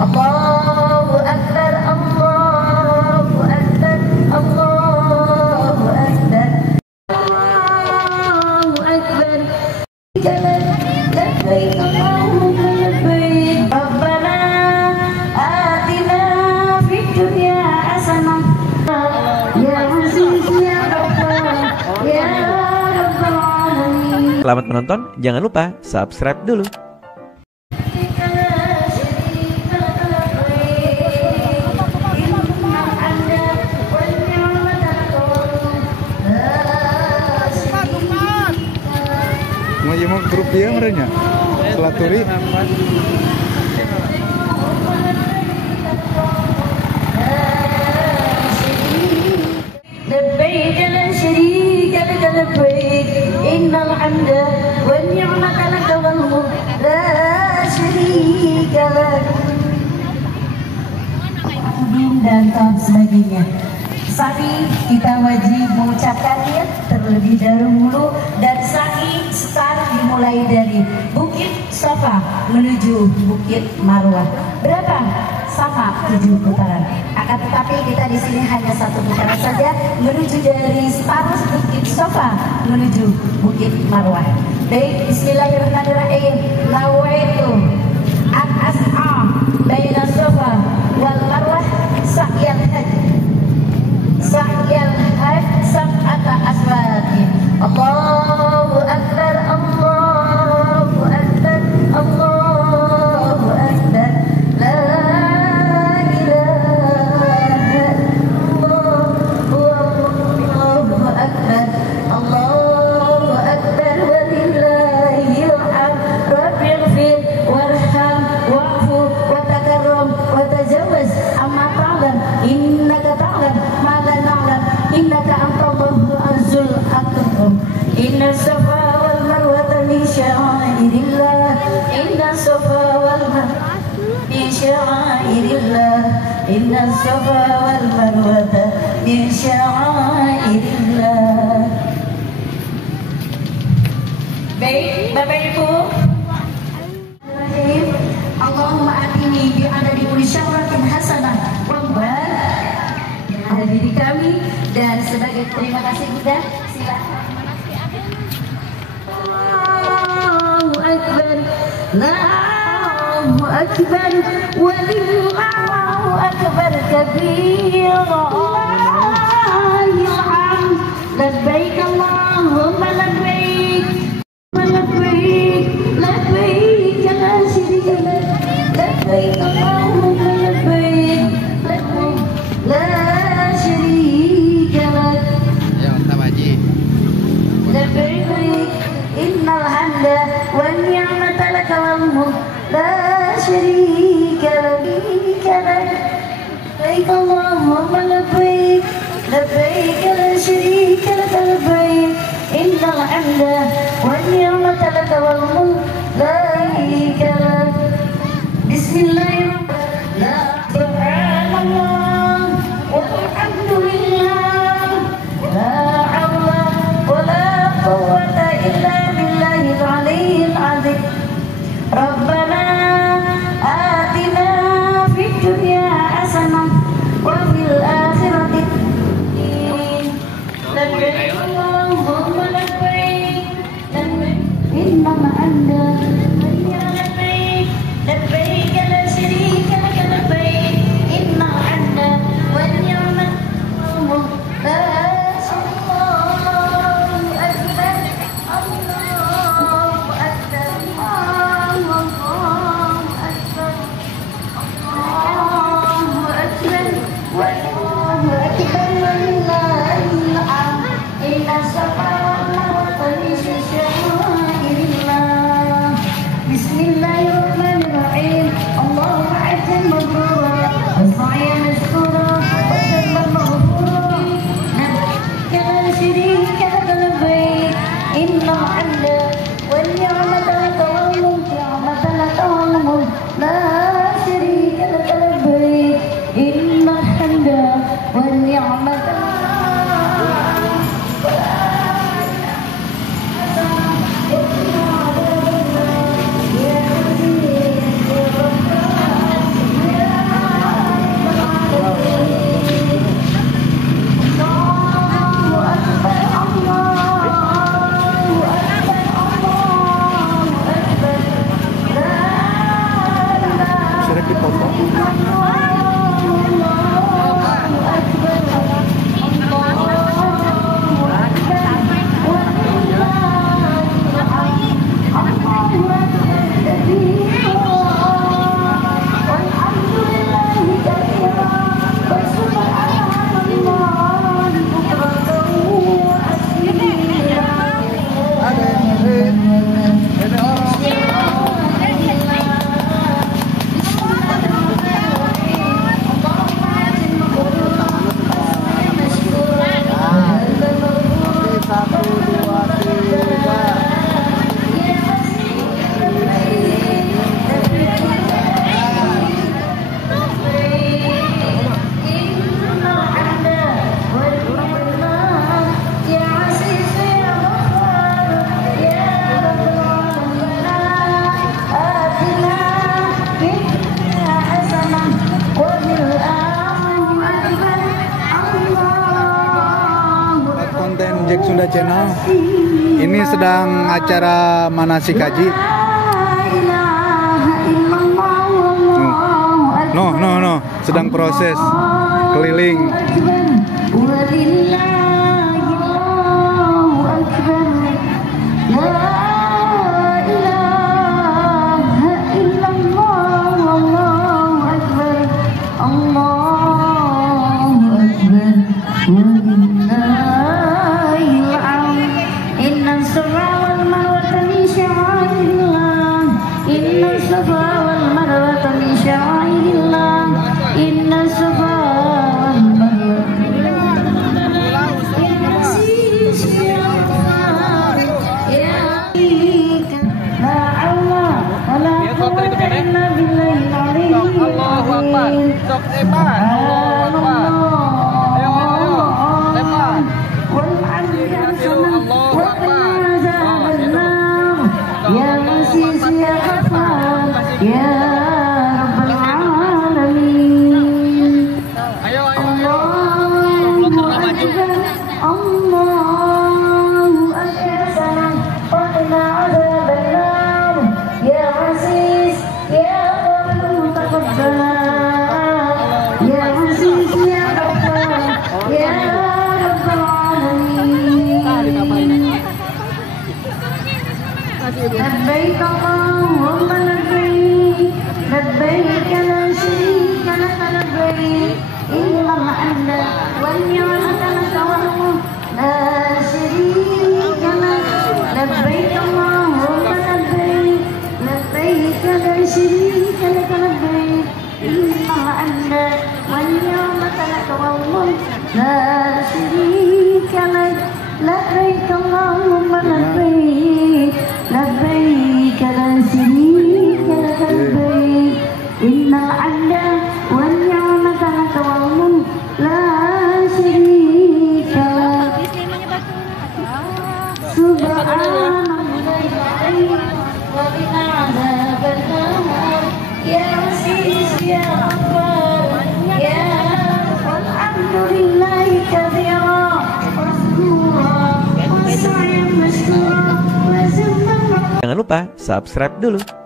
Allahu Akbar, Allahu Akbar, Allahu Akbar, Allahu Akbar. Labbaik Allahumma labbaik. Rabbana atina fid dunya hasanah. Ya Aziz ya Rabbana ya Rabbal alamin. Selamat menonton, jangan lupa subscribe dulu. Mau grup dia merenya selaturi labbaik la syarika lak labbaik innal hamda wan ni'mata lak wal mulk la syarika lak dan sebagainya. Sa'i kita wajib mengucapkannya terlebih dahulu, dan sa'i start dimulai dari Bukit Safa menuju Bukit Marwah. Berapa? Sama 7 putaran. Akan tetapi kita di sini hanya 1 putaran saja menuju dari start Bukit Safa menuju Bukit Marwah. Baik, bismillahirrahmanirrahim. Nawaitu an as'a baina Safa wal Marwah sa'yan hajj. Sa'yal hajj sab'ata aswatin. Allahu Akbar, Allahu Akbar, Allahu Akbar. La ilaha illallah, Allahu Akbar, Allahu Akbar, walillahil hamd. Rabbighfir warham wa'fu wa takarram wa tajawaz amma ta'lam innaka ta'lam ma la na'lam innaka antallahu azul akram. Inna safa wal marwata min sya'airillah, inna safa wal marwata min sya'airillah, inna safa wal marwata min sya'airillah. Baik, Bapak Ibu, Allahumma atini bi adadi kulli syaratin hasanah wa barik ada diri kami, dan sebagai terima kasih kita silakan. Allahu Akbar, Allahu Akbar, walillahu akbar kabira. Allahil hamd. Labbaik Allahumma labbaik, labbaik, labbaik la syarika lak. Labbaik Allahumma labbaik, labbaik la syarika lak. ya mantap Haji. Labbaik innal hamda wan ni'mata lak wal mulk la syarika lak. Labbaik Allahumma labbaik, labbaik la syarika lak. Labbaik innal hamda wan ni'mata lak wal mulk la syarika lak. Bismillahirrahmanirrahim. Subhanallah walhamdulillah la haula wala quwwata illa billahil aliyyil azim. Rabbana atina fid dunya hasanah wa fil akhirati labbaik Allahumma labbaik, labbaik innal hamda labbaik, labbaik la syarika lak. Labbaik innal hamda wan ni'mata la Allahu Akbar, Allahu Akbar, Allahu Akbar, Allahu Akbar, wallahu akbar, walillahil hamd. Inna safa wal marwata min sya'airillah. Bismillahirrahmanirrahim. Allahu hajjan mabrura wa sa'yan mashkura wa dhanban maghfura. Labbaik la syarika lak. Labbaik innal hamda wan ni'mata lak wal mulk la syarika lak. Labbaik innal hamda wan ni'mata Baik Sunda Channel. Ini sedang acara manasik haji. No, sedang proses keliling. لبيك اللهم لبيك لبيك لا شريك لك لبيك إن الحمد والنعمة لك والملك لا شريك لك لبيك اللهم لبيك لبيك لا شريك لك لبيك إن الحمد والنعمة لك والملك لا شريك لك لبيك اللهم لبيك لبيك لا شريك لك لبيك إن الحمد والنعمة لك والملك لا شريك لك سبحان الله وقنا عذاب النار يا عزيز يا غفار يا والحمد لله كثيرا مشكورا وسعيا مشكورا وزمنا. Jangan lupa subscribe dulu.